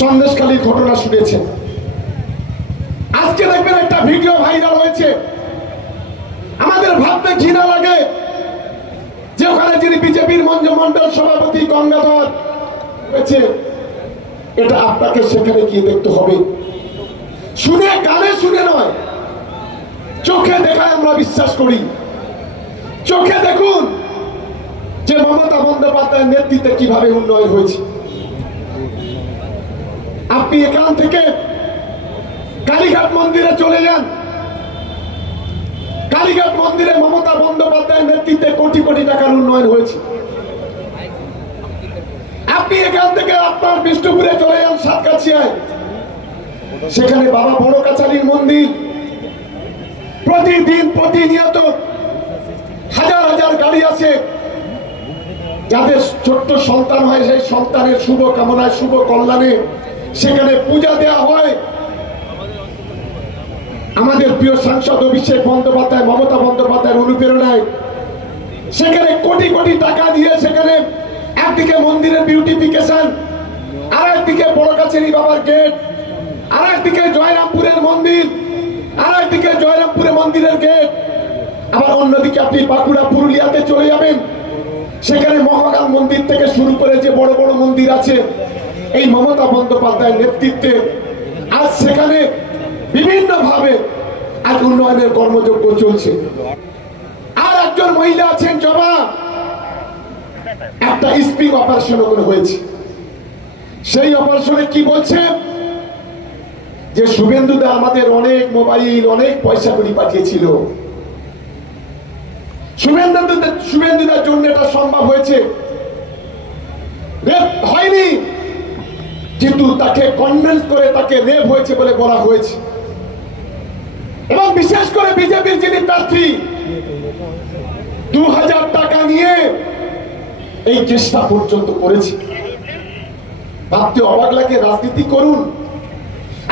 সন্দেশখালীর ঘটনা শুনেছেন। আজকে দেখবেন একটা ভিডিও ভাইরাল হয়েছে, আমাদের ভাবতে ঘৃণা লাগে যে ওখানে যিনি বিজেপির মন্ডল সভাপতি গঙ্গাধর হয়েছে, এটা আপনাকে সেখানে গিয়ে দেখতে হবে। শুনে কানে শুনে নয়, চোখে দেখায় আমরা বিশ্বাস করি। চোখে দেখুন যে মমতা বন্দ্যোপাধ্যায়ের নেতৃত্বে কিভাবে উন্নয়ন হয়েছে। আপনি এখান থেকে কালীঘাট মন্দিরে চলে যান, কালীঘাট মন্দিরে মমতা বন্দ্যোপাধ্যায়ের নেতৃত্বে কোটি কোটি টাকার উন্নয়ন হয়েছে। আপনি এখান থেকে আপনার বিষ্ণুপুরে চলে যান সাতকাছিয়ায়, সেখানে বাবা বড় কাছারির মন্দির, প্রতিদিন প্রতিনিয়ত হাজার হাজার গাড়ি আছে, যাদের ছোট্ট সন্তান হয় সেই সন্তানের শুভ কামনায় শুভ কল্যাণে সেখানে পূজা দেওয়া হয়। আমাদের প্রিয় সাংসদ অভিষেক বন্দ্যোপাধ্যায় মমতা বন্দ্যোপাধ্যায়ের অনুপ্রেরণায় সেখানে কোটি কোটি টাকা দিয়ে সেখানে একদিকে মন্দিরের বিউটিফিকেশন, আর একদিকে বড় কাছারি বাবার গেট, আর একদিকে জয়রামপুরের মন্দির, আর একদিকে জয়রামপুরের মন্দিরের গেট। আবার অন্যদিকে আপনি বাঁকুড়া পুরুলিয়াতে চলে যাবেন, সেখানে মহাকাল মন্দির থেকে শুরু করে যে বড় বড় মন্দির আছে, এই মমতা বন্দ্যোপাধ্যায়ের নেতৃত্বে আজ সেখানে বিভিন্ন ভাবে আজ উন্নয়নের কর্মযজ্ঞ চলছে। আর একজন মহিলা আছেন জবা, একটা স্প্রিং অপারেশন হয়েছে, সেই অপারেশনে কি বলছে যে শুভেন্দুদা আমাদের অনেক মোবাইল অনেক পয়সা করে পাঠিয়েছিল, শুভেন্দুদার জন্য এটা সম্ভব হয়েছে, রেপ হয়নি, কিন্তু তাকে কনভিন্স করে তাকে রেপ হয়েছে বলে বলা হয়েছে। এবং বিশেষ করে বিজেপির যিনি প্রার্থী 2000 টাকা নিয়ে এই চেষ্টা পর্যন্ত করেছে। ভাবতে অবাক লাগে, রাজনীতি করুন,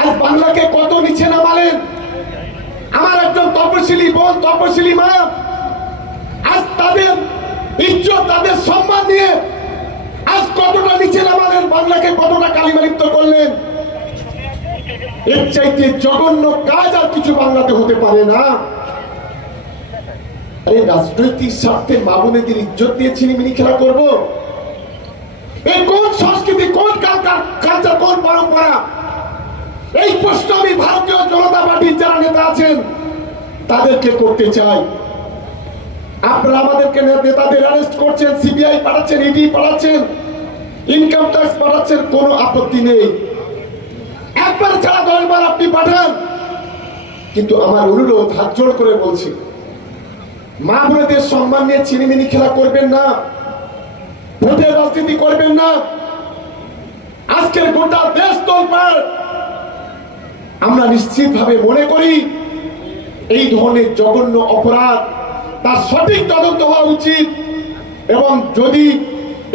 আজ বাংলাকে কত নিচে নামালেন। আমার একজন তপশিলি বোন তপশিলি মা আজ তাদের ইজ্জত তাদের সম্মান নিয়ে আজ কতটা নিচে নামালেন, বাংলাকে কতটা কালিমালিপ্ত করলেন। এর চাইতে জঘন্য কাজ আর কিছু বাংলাতে হতে পারে না। আরে রাজনৈতিক স্বার্থে মা বোনেদের ইজ্জত দিয়ে ছিনিমিনি খেলা করবো? এই কোন সংস্কৃতি, কোন কালচার, কোন পরম্পরা? এই প্রশ্ন আমি ভারতীয় জনতা পার্টির যারা নেতা আছেন তাদেরকে করতে চাই। আপনারা আমাদেরকে নেতাদের অ্যারেস্ট করছেন, সিবিআই পাঠাচ্ছেন, ইডি পাঠাচ্ছেন, ইনকাম ট্যাক্স পাঠাচ্ছেন, কোনো আপত্তি নেই। একবার ছাড়া 10 বার আপনি পাঠান, কিন্তু আমার অনুরোধ হাত জোড় করে বলছি, মা বোনেদের সম্মান নিয়ে ছিনিমিনি খেলা করবেন না, ভোটের রাজনীতি করবেন না। আজকের গোটা দেশ তোলপাড়। আমরা নিশ্চিতভাবে মনে করি এই ধরনের জঘন্য অপরাধ তার সঠিক তদন্ত হওয়া উচিত, এবং যদি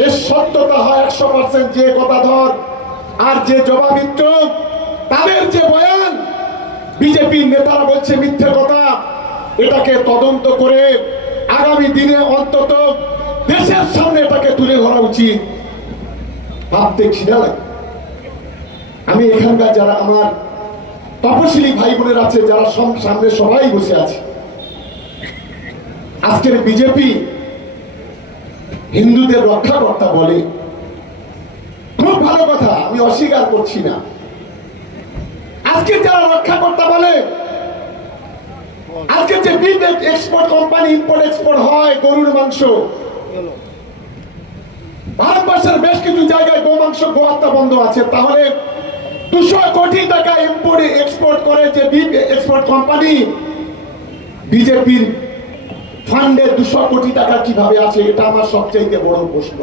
এর সত্যতা হয় 100% যে কথা ধর আর যে জবাবিত্র তাদের যে বয়ান বিজেপির নেতারা বলছে মিথ্যে কথা, এটাকে তদন্ত করে আগামী দিনে অন্তত দেশের সামনে এটাকে তুলে ধরা উচিত। ভাবতে ঘৃণা লাগে। আমি এখানকার যারা আমার তপশিলি ভাই বোনের আছে, যারা সামনে সবাই বসে আছে, আজকের বিজেপি হিন্দুদের রক্ষাকর্তা বলে, খুব ভালো কথা, আমি অস্বীকার করছি না। আজকে যারা রক্ষাকর্তা বলে, আজকে যে beef export company import export হয় গরুর মাংস, ভারতবর্ষের বেশ কিছু জায়গায় গোমাংস গোহত্যা বন্ধ আছে, তাহলে 200 কোটি টাকা ইম্পোর্ট এক্সপোর্ট করে যে বিফ এক্সপোর্ট কোম্পানি, বিজেপির ফান্ডে 200 কোটি টাকা কিভাবে আছে? এটা আমার সবচেয়ে বড় প্রশ্ন।